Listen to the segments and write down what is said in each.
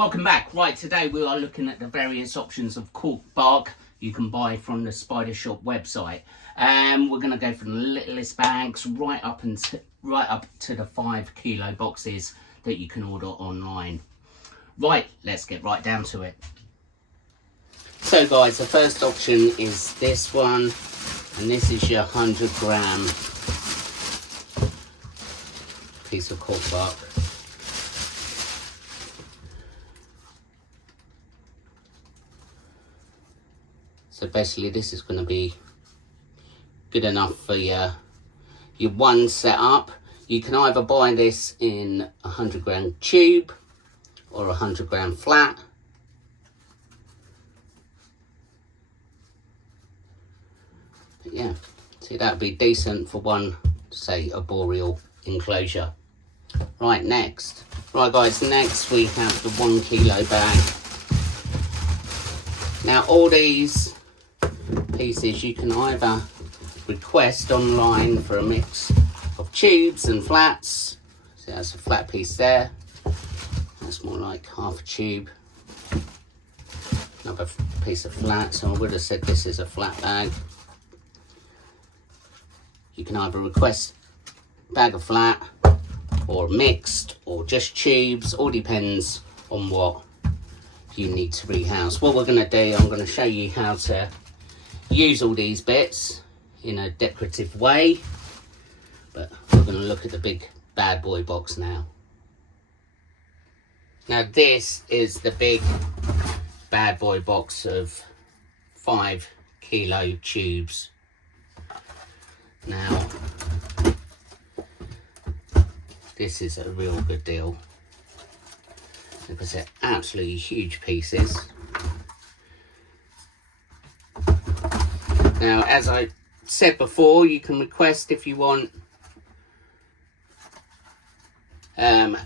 welcome back. Right, today we are looking at the various options of cork bark you can buy from the Spidershop website. We're going to go from the littlest bags right up to the 5 kilo boxes that you can order online. Right, let's get right down to it. So guys, the first option is this one, and this is your 100-gram piece of cork bark. So basically this is going to be good enough for your one setup. You can either buy this in a 100-gram tube or a 100-gram flat. But yeah, see, that would be decent for one, say, arboreal enclosure. Right, next. Right guys, next we have the 1 kilo bag. Now all these pieces you can either request online for a mix of tubes and flats. So that's a flat piece there. That's more like half a tube. Another piece of flat, so I would have said this is a flat bag. You can either request a bag of flat or mixed or just tubes, all depends on what you need to rehouse. What we're going to do, I'm going to show you how to use all these bits in a decorative way, but we're going to look at the big bad boy box now. Now this is the big bad boy box of 5 kilo tubes. Now this is a real good deal because they're absolutely huge pieces. Now, as I said before, you can request if you want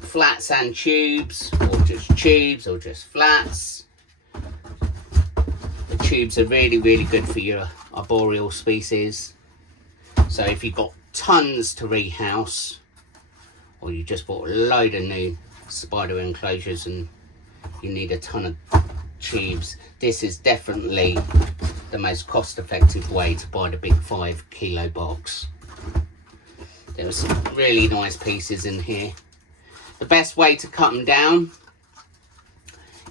flats and tubes, or just flats. The tubes are really good for your arboreal species. So if you've got tons to rehouse, or you just bought a load of new spider enclosures and you need a ton of tubes, this is definitely the most cost-effective way to buy the big 5 kilo box. There are some really nice pieces in here. The best way to cut them down,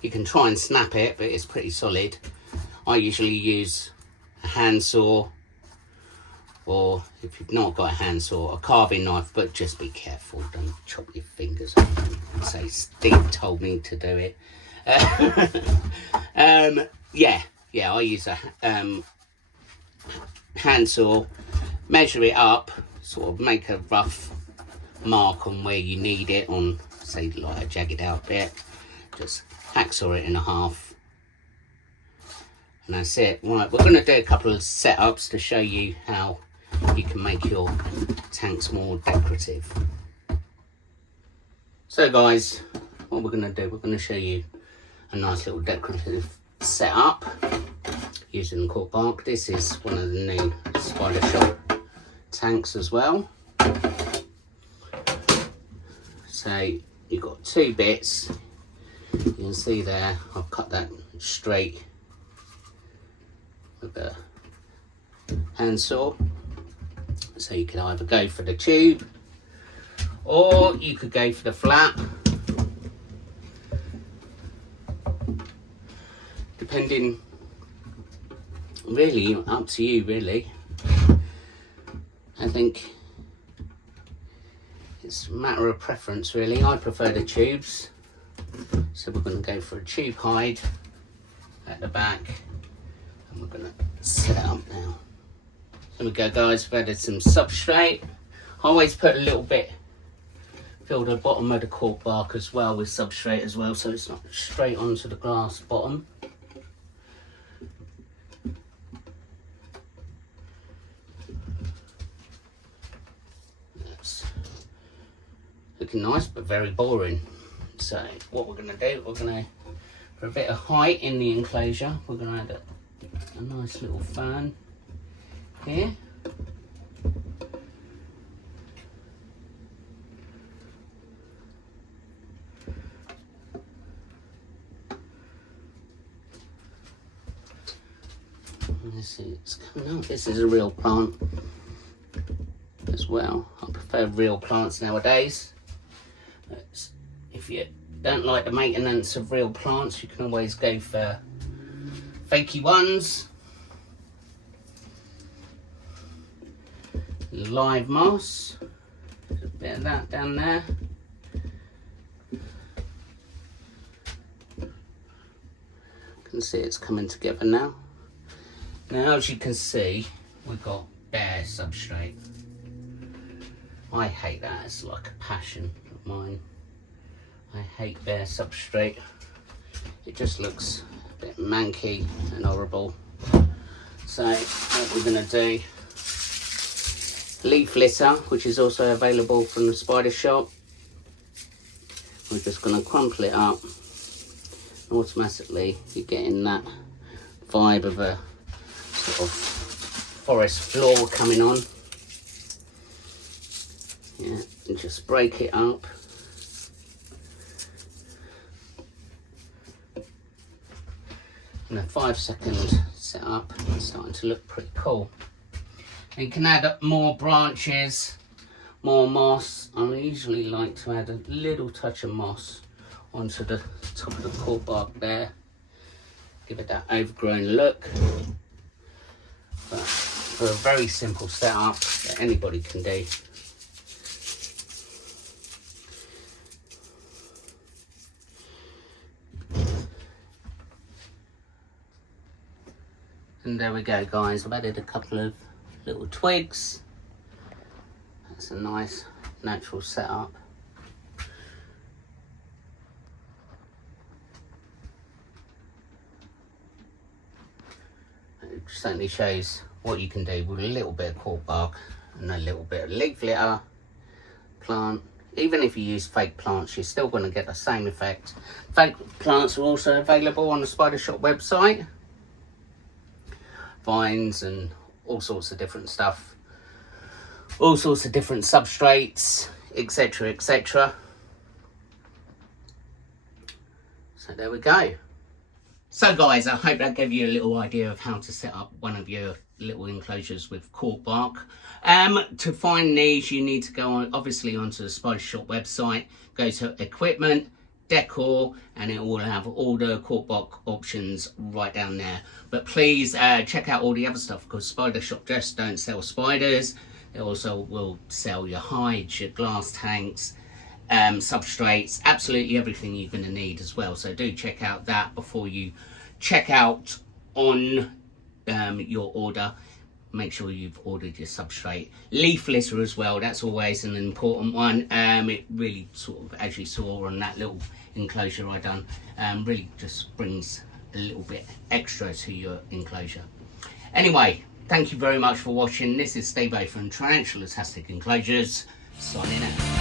you can try and snap it, but it's pretty solid. I usually use a handsaw, or if you've not got a handsaw, a carving knife, but just be careful, don't chop your fingers off and say Steve told me to do it. Yeah, I use a handsaw, measure it up, sort of make a rough mark on where you need it on, say, like a jagged out bit. Just hacksaw it in half. And that's it. Right, we're going to do a couple of setups to show you how you can make your tanks more decorative. So guys, what we're going to do, we're going to show you a nice little decorative setup using cork bark. This is one of the new Spidershop tanks as well. So you've got 2 bits. You can see there, I've cut that straight with a handsaw. So you can either go for the tube or you could go for the flat, depending, really up to you really. I think it's a matter of preference really. I prefer the tubes, so we're going to go for a tube hide at the back, and we're going to set it up now. There we go guys, we've added some substrate. I always put a little bit, fill the bottom of the cork bark as well with substrate as well, so it's not straight onto the glass bottom. That's looking nice but very boring. So what we're going to do, we're going to, for a bit of height in the enclosure, we're going to add a nice little fan here. See, it's coming out. This is a real plant as well. I prefer real plants nowadays. If you don't like the maintenance of real plants, you can always go for fakey ones. Live moss, a bit of that down there. You can see it's coming together now. Now, as you can see, we've got bare substrate. I hate that. It's like a passion of mine. I hate bare substrate. It just looks a bit manky and horrible. So what we're going to do, leaf litter, which is also available from the spider shop. We're just going to crumple it up. Automatically you're getting that vibe of a sort of forest floor coming on. Yeah, and just break it up. And a 5-second setup, it's starting to look pretty cool. And you can add up more branches, more moss. I usually like to add a little touch of moss onto the top of the cork bark there. Give it that overgrown look. But for a very simple setup that anybody can do. And there we go, guys. I've added a couple of little twigs. That's a nice natural setup. It certainly shows what you can do with a little bit of cork bark and a little bit of leaf litter plant. Even if you use fake plants, you're still going to get the same effect. Fake plants are also available on the Spider Shop website. Vines and all sorts of different stuff, all sorts of different substrates, etc, etc. So there we go. So guys, I hope that gave you a little idea of how to set up one of your little enclosures with cork bark. To find these, you need to go on, obviously, onto the Spider Shop website, go to equipment, decor, and it will have all the cork bark options right down there. But please check out all the other stuff, because Spider Shop just don't sell spiders. They also will sell your hides, your glass tanks, substrates, absolutely everything you're going to need as well. So do check out that before you check out on your order. Make sure you've ordered your substrate. Leaf litter as well, that's always an important one. It really sort of, as you saw on that little enclosure I done, really just brings a little bit extra to your enclosure. Anyway, thank you very much for watching. This is Steve from Tarantula-tastic Enclosures, signing out.